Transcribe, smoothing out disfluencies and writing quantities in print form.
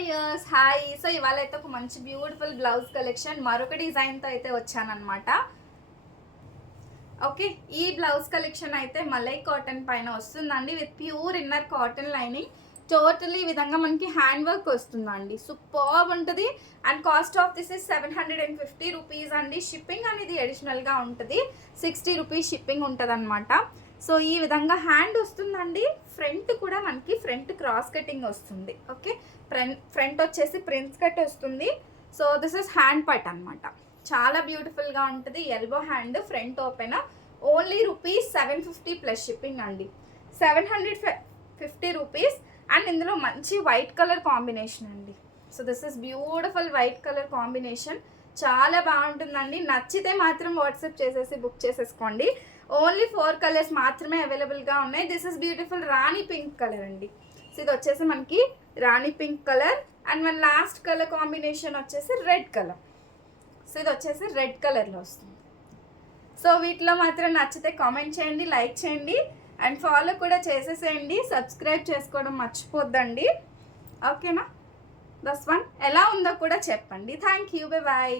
Dears hi. So ఇవాళ అయితే ఒక మంచి బ్యూటిఫుల్ బ్లౌజ్ కలెక్షన్ మరొక డిజైన్తో అయితే వచ్చానమాట. ఓకే, ఈ బ్లౌజ్ కలెక్షన్ అయితే మలై కాటన్ పైన వస్తుందండి with pure inner cotton lining. Totally ఈ విధంగా మనకి హ్యాండ్ వర్క్ వస్తుందండి. సూపర్బ్ ఉంటుంది. And cost of this is 750 rupees అండి. షిప్పింగ్ అనేది అడిషనల్గా ఉంటుంది, 60 రూపీస్ షిప్పింగ్ ఉంటుంది అనమాట. సో ఈ విధంగా హ్యాండ్ వస్తుందండి. ఫ్రంట్ కూడా మనకి ఫ్రంట్ క్రాస్ కటింగ్ వస్తుంది. ఓకే, ఫ్రంట్ వచ్చేసి ప్రిన్స్ కట్ వస్తుంది. So this is hand part అనమాట. చాలా బ్యూటిఫుల్గా ఉంటుంది. Elbow hand, front open. Only rupees 750 plus shipping అండి. 750 రూపీస్. అండ్ ఇందులో మంచి వైట్ కలర్ కాంబినేషన్ అండి. So this is beautiful white colour combination. చాలా బాగుంటుందండి. నచ్చితే మాత్రం వాట్సాప్ చేసేసి బుక్ చేసేసుకోండి. ఓన్లీ 4 కలర్స్ మాత్రమే అవైలబుల్గా ఉన్నాయి. This is beautiful Rani pink colour అండి. సో ఇది వచ్చేసి మనకి రాణి పింక్ కలర్. అండ్ మన లాస్ట్ కలర్ కాంబినేషన్ వచ్చేసి రెడ్ కలర్. సో ఇది వచ్చేసి రెడ్ కలర్లో వస్తుంది. సో వీటిలో మాత్రం నచ్చితే కామెంట్ చేయండి, లైక్ చేయండి, అండ్ ఫాలో కూడా చేసేసేయండి. సబ్స్క్రైబ్ చేసుకోవడం మర్చిపోద్దండి. ఓకేనా? దస్ వన్ ఎలా ఉందో కూడా చెప్పండి. Thank you, bye bye.